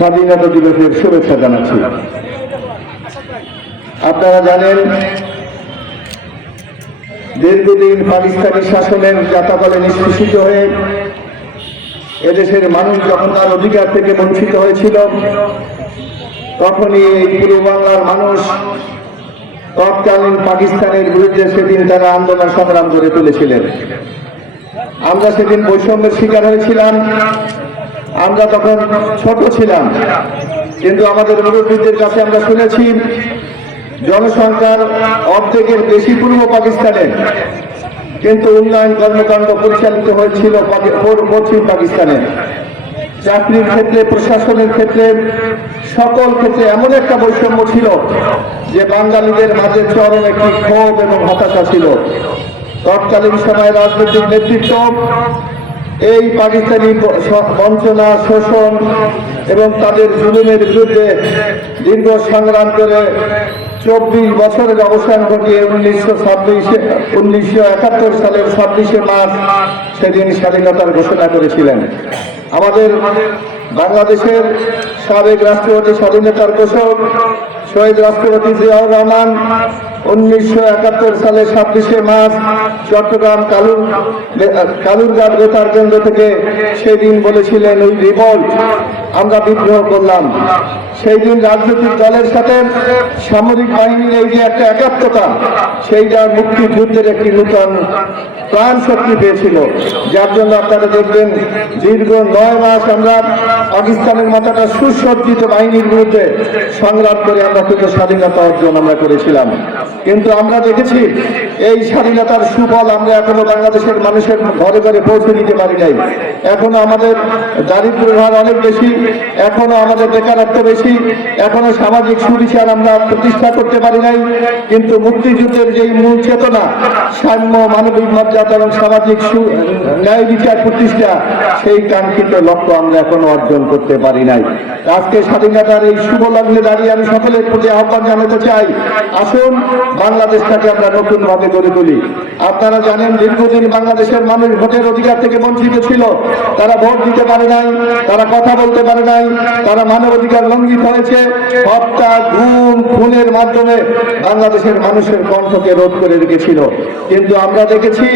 স্বাধীনতা দিবসের শুভেচ্ছা জানাচ্ছি। আপনারা জানেন, দীর্ঘদিন পাকিস্তানি শাসনের জাতাকলে নিষ্পেষিত হয়ে এদেশের মানুষ যখন তার অধিকার থেকে বঞ্চিত হয়েছিল, তখনই এই পূর্ব বাংলার মানুষ তৎকালীন পাকিস্তানের বিরুদ্ধে সেদিন তারা আন্দোলন সংগ্রাম করে তুলেছিলেন। আমরা সেদিন বৈষম্যের শিকার হয়েছিলাম। আমরা তখন ছোট ছিলাম, কিন্তু আমাদের মুরব্বীদের কাছে আমরা শুনেছি জনসংখ্যার অর্ধেকের বেশি পূর্ব পাকিস্তানে, কিন্তু উন্নয়ন কর্মকাণ্ড পরিচালিত হয়েছিল পশ্চিম পাকিস্তানে। চাকরির ক্ষেত্রে, প্রশাসনের ক্ষেত্রে, সকল ক্ষেত্রে এমন একটা বৈষম্য ছিল যে বাঙালিদের মাঝে চরম একটি ক্ষোভ এবং হতাশা ছিল। তৎকালীন সময়ে রাজনৈতিক নেতৃত্ব এই পাকিস্তানি বঞ্চনা, শোষণ এবং তাদের জুলুমের বিরুদ্ধে দীর্ঘ সংগ্রাম করে 24 বছরের অবসান ঘটিয়ে 1971 সালের 26শে মার্চ সেদিন স্বাধীনতার ঘোষণা করেছিলেন। আমাদের বাংলাদেশের সাবেক রাষ্ট্রপতি, স্বাধীনতার ঘোষক শহীদ রাষ্ট্রপতি জিয়াউর রহমান 1971 সালের 26শে মার্চ চট্টগ্রাম কালুরঘাট বেতার কেন্দ্র থেকে সেদিন বলেছিলেন, ওই রিভল্ট, আমরা বিদ্রোহ করলাম। সেই দিন রাজনৈতিক দলের সাথে সামরিক বাহিনীর এই যে একটা একাত্মতা, সেইটা মুক্তিযুদ্ধের একটি নূতন প্রাণ শক্তি পেয়েছিল, যার জন্য আপনারা দেখবেন দীর্ঘ 9 মাস আমরা পাকিস্তানের মাথাটা সুসজ্জিত বাহিনীর বিরুদ্ধে সংগ্রাম করে আমরা কিন্তু স্বাধীনতা অর্জন আমরা করেছিলাম। কিন্তু আমরা দেখেছি এই স্বাধীনতার সুফল আমরা এখনো বাংলাদেশের মানুষের ঘরে ঘরে পৌঁছে দিতে পারি নাই। এখনো আমাদের দারিদ্র্যের হার অনেক বেশি, এখনো আমাদের বেকারত্ব বেশি, এখনো সামাজিক সুবিচার আমরা প্রতিষ্ঠা করতে পারি নাই। কিন্তু মুক্তিযুদ্ধের যেই মূল চেতনা, সাম্য, মানবিক মর্যাদা এবং সামাজিক ন্যায় বিচার প্রতিষ্ঠা, সেই কাঙ্ক্ষিত লক্ষ্য আমরা এখনো অর্জন করতে পারি নাই। আজকে স্বাধীনতার এই শুভ লগ্নে দাঁড়িয়ে আমি সকলের প্রতি আহ্বান জানাতে চাই, আসুন বাংলাদেশটাকে আমরা নতুন ভাবে গড়ে তুলি। আপনারা জানেন, দীর্ঘদিন বাংলাদেশের মানুষ ভোটের অধিকার থেকে বঞ্চিত ছিল। তারা ভোট দিতে পারে নাই, তারা কথা বলতে পারে নাই, তারা মানব অধিকার লঙ্ঘিত হয়েছে। হত্যা, গুম, খুনের মাধ্যমে বাংলাদেশের মানুষের কণ্ঠকে রোধ করে রেখেছিল। কিন্তু আমরা দেখেছি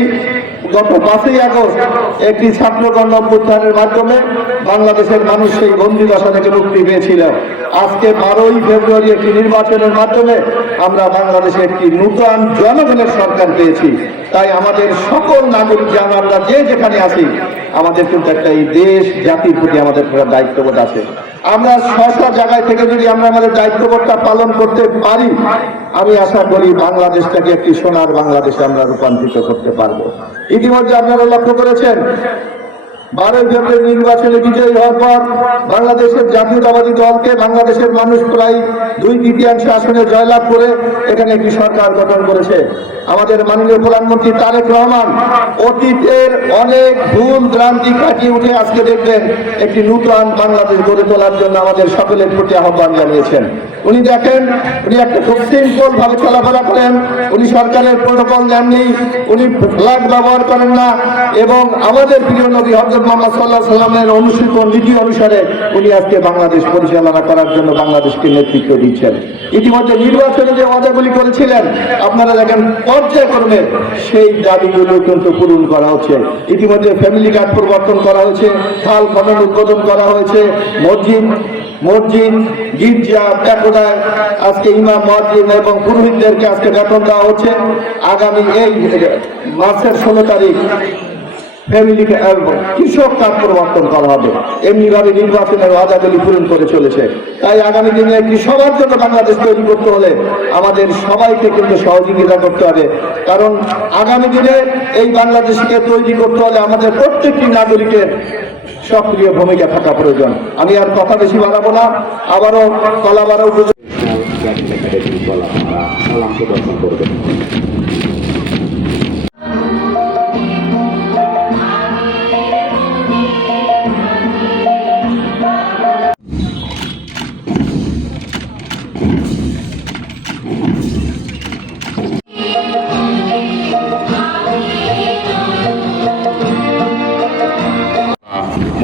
গত 5ই আগস্ট একটি ছাত্রগণ অভ্যুত্থানের মাধ্যমে বাংলাদেশের মানুষ সেই বন্দী দশা থেকে মুক্তি পেয়েছিল। আজকে 12ই ফেব্রুয়ারি একটি নির্বাচনের মাধ্যমে আমরা বাংলাদেশে একটি নূতন জনগণের সরকার পেয়েছি। তাই আমাদের সকল নাগরিক, আমরা যে যেখানে আছি, আমাদের কিন্তু একটা এই দেশ জাতির প্রতি আমাদের দায়িত্ববোধ আছে। আমরা স্ব জায়গায় থেকে যদি আমরা আমাদের দায়িত্ববোধটা পালন করতে পারি, আমি আশা করি বাংলাদেশটাকে একটি সোনার বাংলাদেশে আমরা রূপান্তরিত করতে পারবো। ইতিমধ্যে আপনারা লক্ষ্য করেছেন, 12ই ফেব্রুয়ারি নির্বাচনে বিজয়ী হওয়ার পর বাংলাদেশের জাতীয়তাবাদী দলকে বাংলাদেশের মানুষ প্রায় 2/3 আসনে জয়লাভ করে এখানে একটি সরকার গঠন করেছে। আমাদের মাননীয় প্রধানমন্ত্রী তারেক রহমান অতীতের অনেক ভুল ভ্রান্তি কাটিয়ে উঠে আজকে দেখবেন একটি নূতন বাংলাদেশ গড়ে তোলার জন্য আমাদের সকলের প্রতি আহ্বান জানিয়েছেন। উনি দেখেন, উনি একটা খুব সিম্পল ভাবে চলাফেরা করেন। উনি সরকারের প্রোটোকল নেননি, উনি ফ্ল্যাগ ব্যবহার করেন না, এবং আমাদের প্রিয় নবী হযরত মুহাম্মদ সাল্লাল্লাহু আলাইহি ওয়াসাল্লামের অনুসৃত নীতি অনুসারে উনি আজকে বাংলাদেশ পরিচালনা করার জন্য বাংলাদেশকে নেতৃত্ব দিচ্ছেন। ইতিমধ্যে নির্বাচনে যে ওয়াদাগুলি করেছিলেন, আপনারা দেখেন পর্যায়ক্রমে সেই দাবিগুলো কিন্তু পূরণ করা হচ্ছে। ইতিমধ্যে ফ্যামিলি কার্ড পরিবর্তন করা হয়েছে, খাল খনন উদ্বোধন করা হয়েছে, মসজিদ, গির্জা, বেকদায় আজকে ইমাম, মুয়াজ্জিন এবং পুরোহিতদেরকে আজকে বেতন দেওয়া হচ্ছে। আগামী এই মার্চের 16 তারিখ ফ্যামিলি কৃষক কার্ড পরিবর্তন করা হবে। এমনিভাবে নির্বাচনের ওয়াদাগুলি পূরণ করে চলেছে। তাই আগামী দিনে একটি সবার জন্য বাংলাদেশ তৈরি করতে হলে আমাদের সবাইকে কিন্তু সহযোগিতা করতে হবে। কারণ আগামী দিনে এই বাংলাদেশকে তৈরি করতে হলে আমাদের প্রত্যেকটি নাগরিকের সক্রিয় ভূমিকা থাকা প্রয়োজন। আমি আর কথা বেশি বাড়াবো না। আবারও কলাবাড়া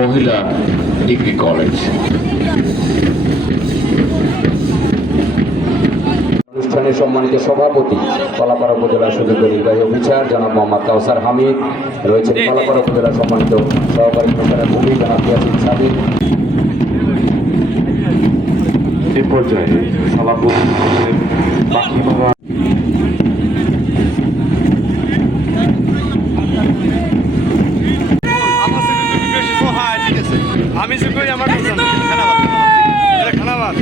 মহিলা ডিগ্রি কলেজ। অনুষ্ঠানের সম্মানিত সভাপতি কলাপাড়া উপজেলা সুযোগ্য নির্বাহী অফিসার জনাব মোহাম্মদ কাউসার হামিদ রয়েছেন। কলাপাড়া উপজেলা সম্মানিত সহকারী প্রশাসনের ভূমি জনাব ইয়াসিন সাদিক। এ পর্যায়ে সভাপতি পাখিমারা আমি যে করি আমার খানাবাদ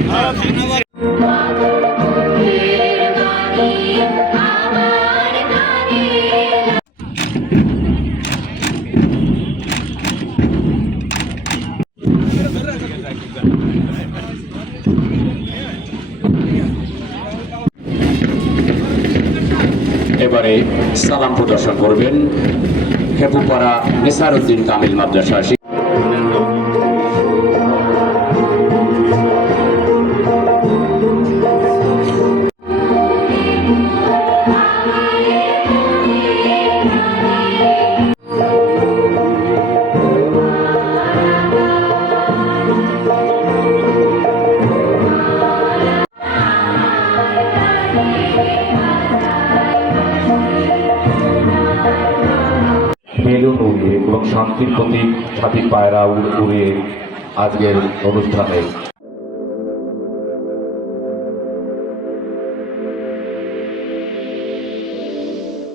এবারে সালাম প্রদর্শন করবেন হেপুপাড়া নিসার উদ্দিন কামিল মাদ্রাসা। বেলুন উড়িয়ে এবং শান্তির প্রতীক ছাতি পায়রা উড়িয়ে আজকের অনুষ্ঠানে